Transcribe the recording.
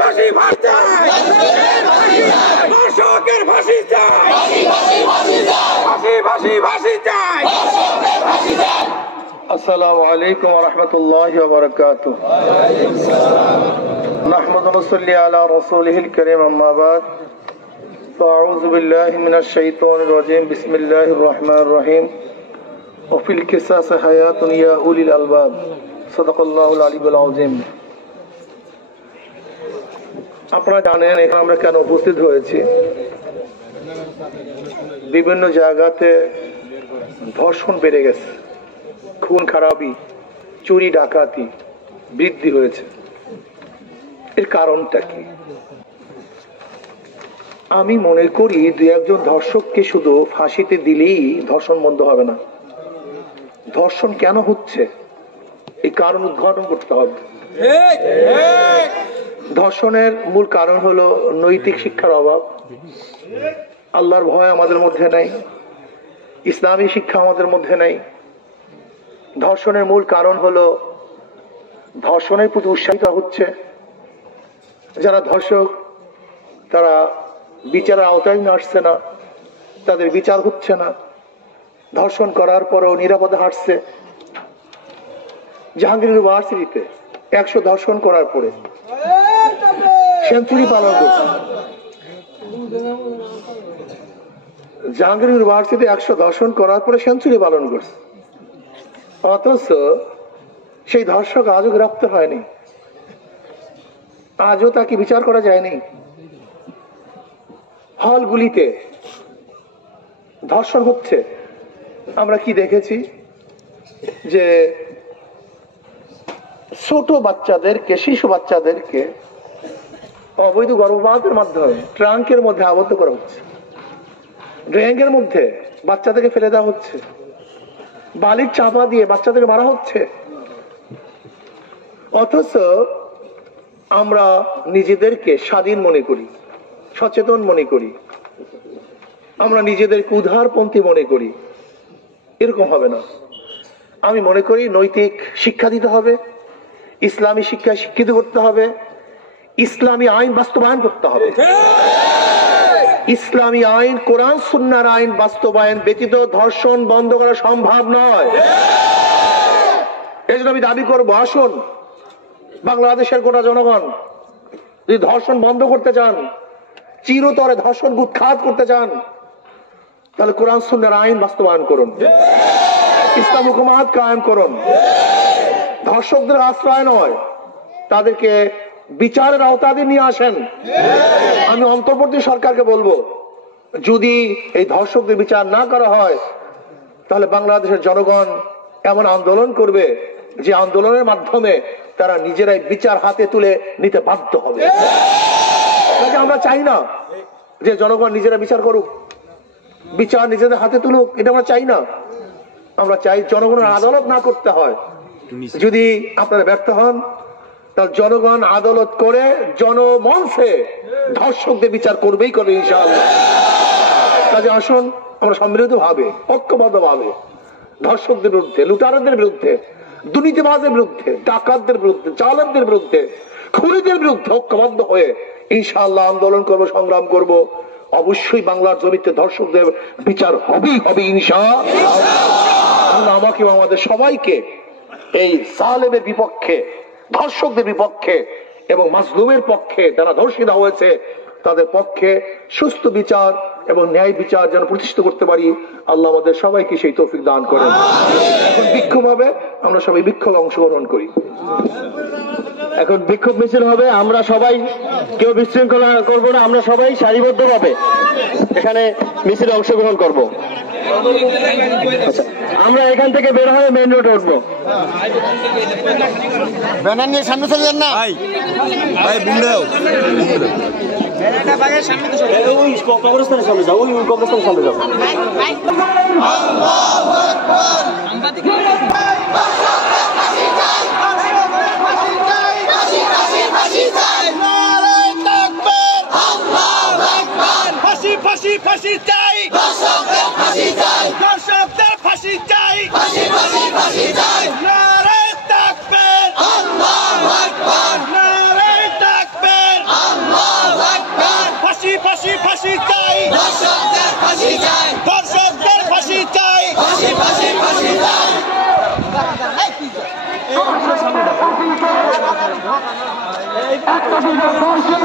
ফাঁসি ফাঁসি চাই, ধর্ষকের ফাঁসি চাই, ফাঁসি ফাঁসি ফাঁসি চাই। আসসালামু আলাইকুম ওয়া রাহমাতুল্লাহি ওয়া বারাকাতুহু। নাহমাদু ওয়া নুসাল্লি আলা রাসূলিহিল কারীম, আম্মা বাদ। ফাআউযু বিল্লাহি মিনাশ শাইতানির রাজীম। বিসমিল্লাহির রহমানির রহিম। ওয়া ফিল কিসাসি হায়াতুন ইয়া উলিল আলবাব। সাদাকাল্লাহুল আলিয়্যুল আযীম। আপনারা জানেন এখানে আমরা কেন উপস্থিত হয়েছি। বিভিন্ন জায়গাতে ধর্ষণ বেড়ে গেছে, খুন খারাপি, চুরি ডাকাতি বৃদ্ধি হয়েছে। এর কারণটা কি? আমি মনে করি দুই একজন ধর্ষককে শুধু ফাঁসিতে দিলেই ধর্ষণ বন্ধ হবে না। ধর্ষণ কেন হচ্ছে এই কারণ উদ্ঘাটন করতে হবে। ধর্ষণের মূল কারণ হলো নৈতিক শিক্ষার অভাব, আল্লাহর ভয় আমাদের মধ্যে নাই, ইসলামী শিক্ষা আমাদের মধ্যে নাই। ধর্ষণের মূল কারণ হলো ধর্ষণের প্রতি উৎসাহিত হচ্ছে যারা ধর্ষক, তারা বিচারের আওতায় আসছে না, তাদের বিচার হচ্ছে না। ধর্ষণ করার পরও নিরাপদে হাঁটছে। জাহাঙ্গীর ইউনিভার্সিটিতে 100 ধর্ষণ করার পরে সেঞ্চুরি পালন করছে। জাহাঙ্গীর ইউনিভার্সিটি 100 ধর্ষণ করার পরে সেঞ্চুরি পালন করছে, অথচ সেই ধর্ষক আজও গ্রেপ্তার হয়নি, আজও তাকে বিচার করা যায়নি। হলগুলিতে ধর্ষণ হচ্ছে। আমরা কি দেখেছি যে ছোট বাচ্চাদেরকে, শিশু বাচ্চাদেরকে অবৈধ গর্ভপাতের মাধ্যমে ট্রাঙ্কের মধ্যে আবদ্ধ করা হচ্ছে, ড্রেনের মধ্যে বাচ্চাদেরকে ফেলে দেওয়া হচ্ছে, বালির চাপা দিয়ে বাচ্চাদেরকে মারা হচ্ছে। অথচ আমরা নিজেদেরকে স্বাধীন মনে করি, সচেতন মনে করি, আমরা নিজেদেরকে উদারপন্থী মনে করি। এরকম হবে না। আমি মনে করি নৈতিক শিক্ষা দিতে হবে, ইসলামী শিক্ষায় শিক্ষিত করতে হবে, ইসলামী আইন বাস্তবায়ন করতে হবে। ইসলামী আইন, কোরআন সুন্নাহর আইন বাস্তবায়ন ব্যতীত ধর্ষণ বন্ধ করা সম্ভব নয়। এই জন্য আমি দাবি করব, আসুন বাংলাদেশের গোটা জনগণ যদি ধর্ষণ বন্ধ করতে চান, চিরতরে ধর্ষণ উৎখাত করতে চান, তাহলে কোরআন সুন্নাহর আইন বাস্তবায়ন করুন, ইসলাম হুকুমাত কায়েম করুন। ধর্ষকদের আশ্রয় নয়, তাদেরকে বিচারের আওতায় নিয়ে আসেন। আমি অন্তর্বর্তী সরকারকে বলবো, যদি এই ধর্ষকদের বিচার না করা হয় তাহলে বাংলাদেশের জনগণ এমন আন্দোলন করবে যে আন্দোলনের মাধ্যমে তারা নিজেরাই বিচার হাতে তুলে নিতে বাধ্য হবে। আমরা চাই না যে জনগণ নিজেরা বিচার করুক, বিচার নিজেদের হাতে তুলুক, এটা আমরা চাই না। আমরা চাই জনগণের আদালত না করতে হয়। যদি আপনারা ব্যর্থ হন তাহলে জনগণ আদালত করে জনমঞ্চে ধর্ষকদের বিচার করবেই করবে ইনশাআল্লাহ। কাজে আসুন আমরা সম্মিলিত ভাবে, ঐক্যবদ্ধ ভাবে ধর্ষকদের বিরুদ্ধে, লুটারদের বিরুদ্ধে, দুর্নীতিবাজের বিরুদ্ধে, ডাকাতদের বিরুদ্ধে, চালকদের বিরুদ্ধে, খুনিদের বিরুদ্ধে ঐক্যবদ্ধ হয়ে ইনশাআল্লাহ আন্দোলন করব, সংগ্রাম করব। অবশ্যই বাংলার জমিতে ধর্ষকদের বিচার হবেই হবে ইনশাআল্লাহ। আমাকে আমাদের সবাইকে এই জালেমের বিপক্ষে, ধর্ষকদের বিপক্ষে এবং মাজলুমের পক্ষে, যারা ধর্ষিত হয়েছে তাদের পক্ষে সুস্থ বিচার এবং ন্যায় বিচার যেন প্রতিষ্ঠিত করতে পারি, আল্লাহ আমাদের সবাইকে সেই তৌফিক দান করেন। এখন বিক্ষোভ হবে, আমরা সবাই বিক্ষোভে অংশগ্রহণ করি। এখন বিক্ষোভ মিছিল হবে। আমরা সবাই কেউ বিশৃঙ্খলা করবো না, আমরা সবাই সারিবদ্ধভাবে এখানে মিছিলে অংশগ্রহণ করব। আচ্ছা, আমরা এখান থেকে বের হয়ে মেইন রোডে উঠবো। ব্যানার নিয়ে সামনে চলে যান না ভাই, ভাই বুঝলেও ওই কবরস্থানের সামনে যাও, ওই কবরস্থানের সামনে যাও। ফাঁসি ফাঁসি চাই, ধর্ষকদের ফাঁসি চাই, ধর্ষকদের ফাঁসি চাই, ফাঁসি ফাঁসি ফাঁসি চাই। নারে তাকবীর, আল্লাহু আকবার, নারে তাকবীর, একটা দিকে দর্শক